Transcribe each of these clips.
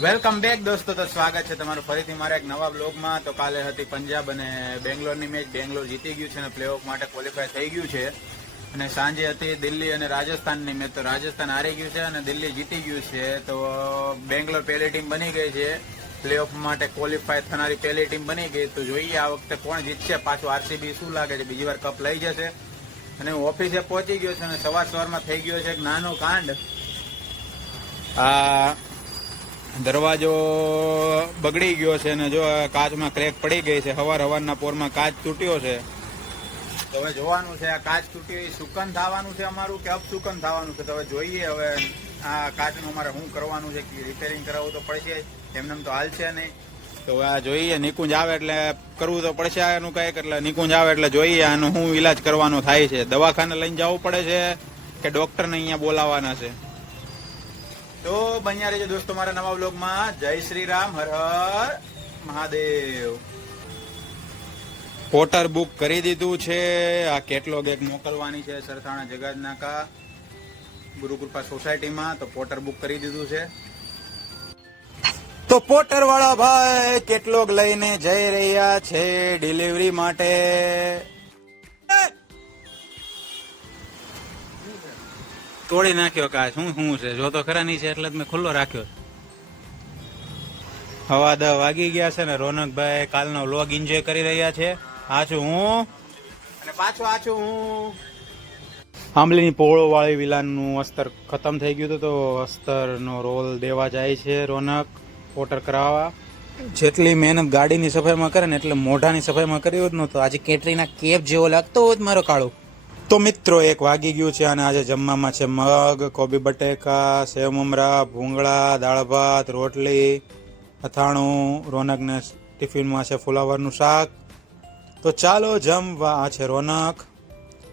Welcome back દોસ્તો. તો સ્વાગત છે તમારું ફરીથી મારા એક નવા બ્લોગમાં. તો કાલે હતી પંજાબ અને બેંગ્લોરની મેચ. બેંગ્લોર જીતી ગયું છે અને પ્લેઓફ માટે ક્વોલિફાય થઈ ગયું છે. અને સાંજે હતી દિલ્હી અને રાજસ્થાનની મેચ. તો રાજસ્થાન હારી ગયું છે અને દિલ્હી જીતી ગયું છે. તો બેંગ્લોર પહેલી ટીમ બની ગઈ છે, પ્લેઓફ માટે ક્વોલિફાય થનારી પહેલી ટીમ બની ગઈ. તો જોઈએ આ વખતે કોણ જીતશે. પાછું આરસીબી શું લાગે છે બીજી વાર કપ લઈ જશે. અને હું ઓફિસે પહોંચી ગયો છું અને સવારમાં થઈ ગયો છે એક નાનો કાંડ. આ દરવાજો બગડી ગયો છે અને જો કાચમાં ક્રેક પડી ગઈ છે. હવારના પોરમાં કાચ તૂટ્યો છે. તો હવે જોવાનું છે આ કાચ તૂટી સુકન થવાનું છે અમારું કે અપસુકન થવાનું છે. તો હવે જોઈએ હવે આ કાચનું અમારે શું કરવાનું છે, કે રિપેરિંગ કરાવવું તો પડશે, એમને તો હાલશે નહીં. તો આ જોઈએ નિકુંજ આવે એટલે કરવું તો પડશે આનું કંઈક. એટલે નિકુંજ આવે એટલે જોઈએ આનો શું ઈલાજ કરવાનો થાય છે. દવાખાને લઈને જવું પડે છે કે ડોક્ટરને અહીંયા બોલાવવાના છે. તો બન્યા રહેજો દોસ્તો મારા નવા વ્લોગમાં. જય શ્રી રામ, હર હર મહાદેવ. પોર્ટર બુક કરી દીધું છે. આ કેટલોગ એક મોકલવાની છે સરથાણા જગાજ નાકા ગુરુકૃપા સોસાયટીમાં. તો પોર્ટર બુક કરી દીધું છે. તો પોર્ટર વાળા ભાઈ કેટલોગ લઈને જઈ રહ્યા છે ડિલિવરી માટે. તોડી નાખ્યો કાચ. શું છે જો તો ખરા નહીં છે એટલે મેં ખુલ્લો રાખ્યો. 10:15 વાગી ગયા છે ને રોનકભાઈ કાલનો વ્લોગ એન્જોય કરી રહ્યા છે. આ છું હું અને પાછું આ છું હું. આંબલીની પોળો વાળી વિલાનનું અસ્તર ખતમ થઈ ગયું હતું તો અસ્તરનો રોલ દેવા જાય છે રોનક પોર્ટર કરાવવા. જેટલી મહેનત ગાડીની સફાઈમાં કરે ને એટલે મોઢાની સફાઈમાં કર્યું જ નહોતું. આજે કેટરીના કેપ જેવો લાગતો હોત મારો કાળો. તો મિત્રો 1 વાગી ગયું છે અને આજે જમવામાં છે મગ, કોબી બટેકા, સેવ મમરા, ભૂંગળા, દાળ ભાત, રોટલી, અથાણું. રોનકને ટિફિનમાં છે ફુલાવરનું શાક. તો ચાલો જમવા. આ છે રોનક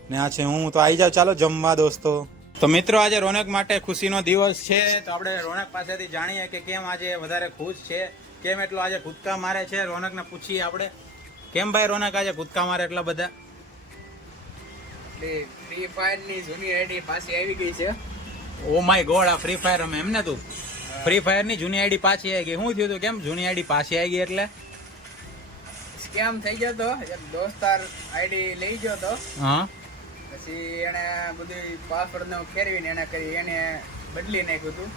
ને આ છે હું. તો આવી જાવ ચાલો જમવા દોસ્તો. તો મિત્રો આજે રોનક માટે ખુશીનો દિવસ છે. તો આપણે રોનક પાસેથી જાણીએ કે કેમ આજે વધારે ખુશ છે, કેમ એટલો આજે કૂદકા મારે છે. રોનકને પૂછીએ આપણે કેમ ભાઈ રોનક આજે કૂદકા મારે એટલા બધા. ફ્રી ફાયર ની જૂની આઈડી પાછી આવી ગઈ છે. ઓ માય ગોડ, આ ફ્રી ફાયર રમે એમને? તું ફ્રી ફાયર ની જૂની આઈડી પાછી આવી ગઈ. શું થયું તું? કેમ જૂની આઈડી પાછી આવી ગઈ? એટલે સ્કેમ થઈ ગયો તો. એક દોસ્તાર આઈડી લઈ ગયો તો. હા, પછી એને બધું પાસવર્ડ ને ફેરવીને એને કરી એને બદલી નાખ્યું હતું.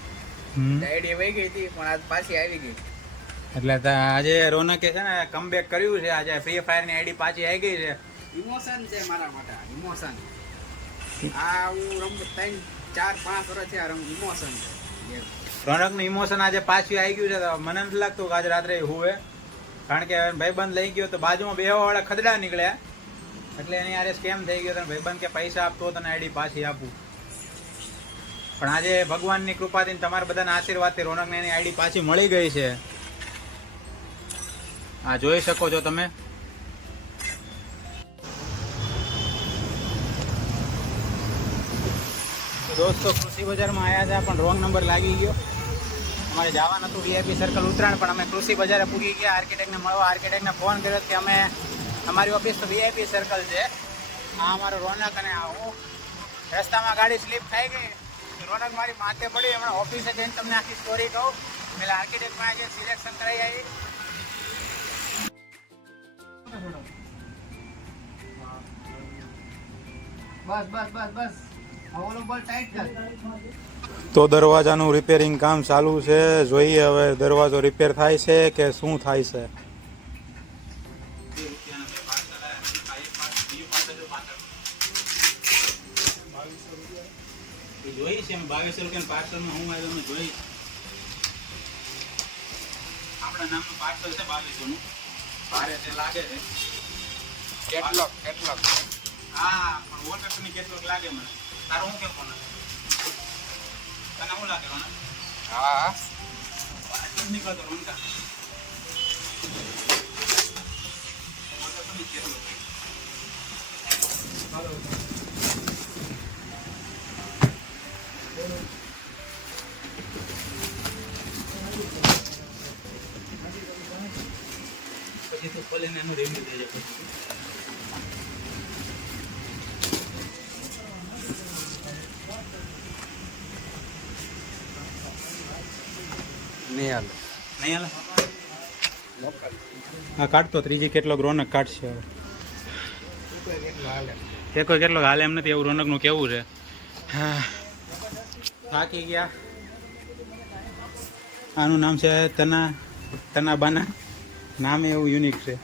આઈડી વહી ગઈ હતી પણ આજ પાછી આવી ગઈ. એટલે આજે રોનકે છે ને કમબેક કર્યું છે. આજે ફ્રી ફાયર ની આઈડી પાછી આવી ગઈ છે. ઇમોશન છે મારા માટે. ઇમોશન આ હું રમું 3, 4, 5 વર્ષ છે ઇમોશન છે. રોનકનું ઇમોશન આજે પાછું આવી ગયું છે. તો મને નથી લાગતું કે આજે રાત્રે હુવે, કારણ કે ભાઈબંધ લઈ ગયો તો બાજુમાં બેહવા વાળા ખદડા નીકળ્યા એટલે એની યારે સ્કેમ થઈ ગયો. તને ભાઈબંધ કે પૈસા આપતો તને આઈડી પાછી આપું. પણ આજે ભગવાનની કૃપાથી તમારા બધાના આશીર્વાદથી રોનકને એની આઈડી પાછી મળી ગઈ છે. આ જોઈ શકો છો તમે. દોસ્તો કૃષિ બજારમાં આવ્યા હતા પણ રોંગ નંબર લાગી ગયો. અમારે જવાનું હતું વીઆઈપી સર્કલ ઉત્તરાયણ, પણ અમે કૃષિ બજારે પૂગી ગયા આર્કિટેક્ટને મળવા. આર્કિટેક્ટને ફોન કર્યો કે અમે અમારી ઓફિસ તો વીઆઈપી સર્કલ છે. આ અમારો રોનક અને હું. રસ્તામાં ગાડી સ્લીપ થઈ ગઈ. રોનક મારી માથે પડી. હમણાં ઓફિસે જઈને તમને આખી સ્ટોરી કહું. પેલા આર્કિટેક્ટમાં આજે સિલેક્શન કરાવી આવી. બસ બસ બસ બસ ઓલો બોલ ટાઈટ કર. તો દરવાજાનું રિપેરિંગ કામ ચાલુ છે. જોઈએ હવે દરવાજો રિપેર થાય છે કે શું થાય છે. જોઈ છે 2200 રૂપિયા પાર્સલમાં હું આવ્યો જોઈ. આપણા નામનું પાર્સલ છે 2200 નું. ભારે તે લાગે છે. કેટલોક હા, પણ વોલપેપરની કેટલોક લાગે મને. તારું શું કેવું મને? તને શું લાગે મને? હા નીકળતો રમતા વોલપેપરની કેટલોક. પછી તું ખોલીને એનું રિવ્યુ દેજે. નહીં હાલે નહીં હાલે આ કાઢતો ત્રીજી કેટલોક રોનક કાઢશે હવે એક કેટલોક હાલે એમ નથી એવું રોનકનું કેવું છે. હા થાકી ગયા. આનું નામ છે તનાબાના. નામ એવું યુનિક છે.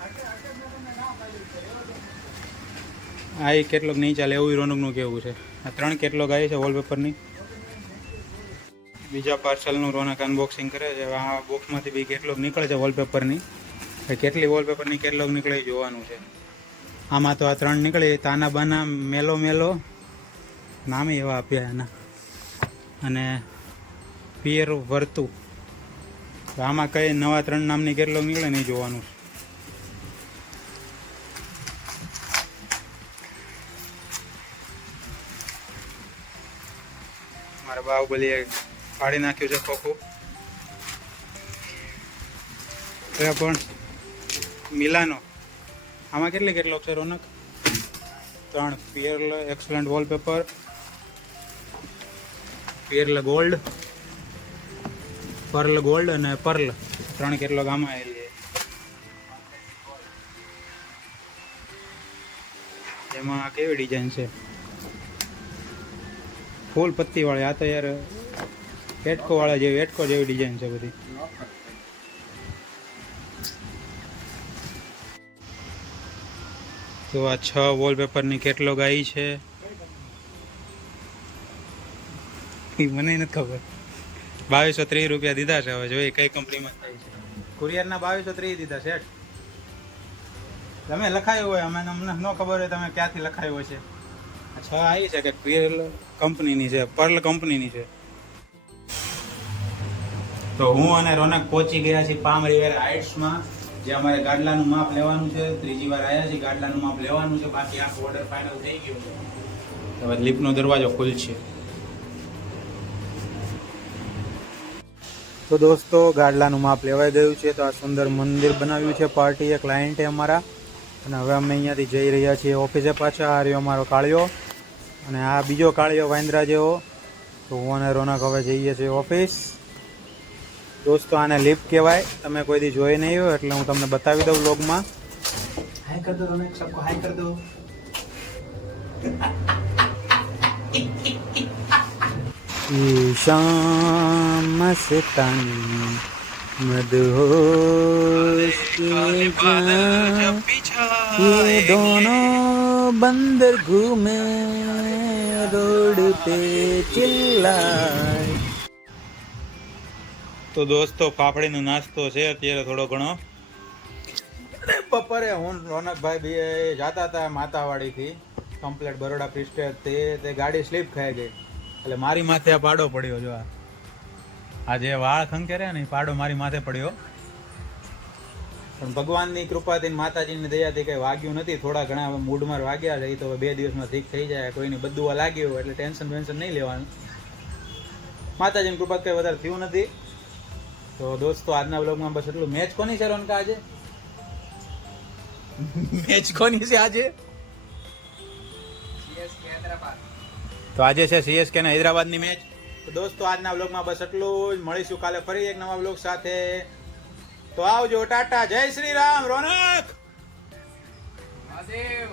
આ કેટલોક નહીં ચાલે એવું રોનકનું કેવું છે. આ 3 કેટલોક આવી છે વોલપેપરની. બીજા પાર્સલનું રોનક અનબોક્સિંગ કરે છે. આ બોક્સમાંથી બી કેટલોક નીકળે છે વોલપેપરની. કેટલી વોલપેપરની કેટલોક નીકળે જોવાનું છે. આમાં તો આ 3 નીકળી. તાનાબાના, મેલો મેલો નામે એવા આપ્યા એના, અને પિયર વર્તુ. આમાં કઈ નવા 3 નામની કેટલોક નીકળે નહીં જોવાનું. મારા બાહુબલીએ ફાડી નાખ્યું છે ખોખું. પણ મિલાનો આમાં કેટલો છે રોનક? 3 pearl excellent wallpaper, pearl gold, pearl gold અને પર્લ 3 કેટલોક આમાં આવેલી છે. એમાં કેવી ડિઝાઇન છે? ફૂલ પત્તી વાળી. આ તો યાર એટકો વાળા જેવી, એટકો જેવી ડિઝાઇન છે બધી. તો આ 6 વોલપેપરની કેટલોગ આવી છે. મને નથી ખબર. 2230 રૂપિયા દીધા છે. હવે જોઈએ કઈ કંપનીમાં થાય છે. કુરિયરના 2230 દીધા શેઠ. તમે લખાયું હોય, અમને ન ખબર હોય તમે ક્યાંથી લખાયું હશે. 6 આવી છે કે પર્લ કંપનીની છે, પર્લ કંપનીની છે. તો હું અને રોનક પહોંચી ગયા છીએ પામ રિવર હાઇટ્સમાં, જે અમારે ગાડલાનું માપ લેવાનું છે. 3જી વાર આવ્યા છીએ, ગાડલાનું માપ લેવાનું છે. બાકી આ ઓર્ડર ફાઇનલ થઈ ગયો છે. હવે લિફ્ટનો દરવાજો ખુલશે. તો દોસ્તો ગાડલાનું માપ લેવાઈ ગયું છે. તો આ સુંદર મંદિર બનાવ્યું છે પાર્ટીએ, ક્લાયન્ટે અમારા. અને હવે અમે અહીંયાથી જઈ રહ્યા છીએ ઓફિસે પાછા. આ રહ્યો અમારો કાળિયો, અને આ બીજો કાળિયો વાંદરા જેવો. તો હું અને રોનક હવે જઈએ છીએ ઓફિસ. દોસ્તો આને લિફ્ટ કહેવાય. તમે કોઈ દી જોઈ નહીં હોય એટલે હું તમને બતાવી દઉં વ્લોગમાં. હાય કર દો તમે, સબકો હાય કર દો. શામ મસ્તાની મદહોશ ये दोनों बंदर घूमे रोड पे चिल्लाए. તો દોસ્તો પાપડીનો નાસ્તો છે અત્યારે થોડો ઘણો. બપોરે હું રોનકભાઈ બે જતા હતા માતાવાડીથી કમ્પ્લેટ બરોડા પ્રિસ્ટેજ. તે ગાડી સ્લીપ ખાઈ ગઈ એટલે મારી માથે આ પાડો પડ્યો. જો આ જે વાળ ખંખેર્યા ને પાડો મારી માથે પડ્યો. પણ ભગવાનની કૃપાથી, માતાજીની દયાથી કંઈ વાગ્યું નથી. થોડા ઘણા મૂડમાં વાગ્યા છે. એ તો 2 દિવસમાં ઠીક થઈ જાય. કોઈની બદુઆ લાગી હોય એટલે ટેન્શન નહીં લેવાનું. માતાજીની કૃપા કંઈ વધારે થયું નથી. તો દોસ્તો આજના વ્લોગમાં બસ એટલું. મેચ કોની છે રોનકા આજે? મેચ કોની છે આજે? તો આજે છે CSK ને હૈદરાબાદની મેચ. તો દોસ્તો આજના વ્લોગમાં બસ એટલું જ. મળીશું કાલે ફરી એક નવા વ્લોગ સાથે. તો આવજો, ટાટા, જય શ્રી રામ. રોનક મહાદેવ.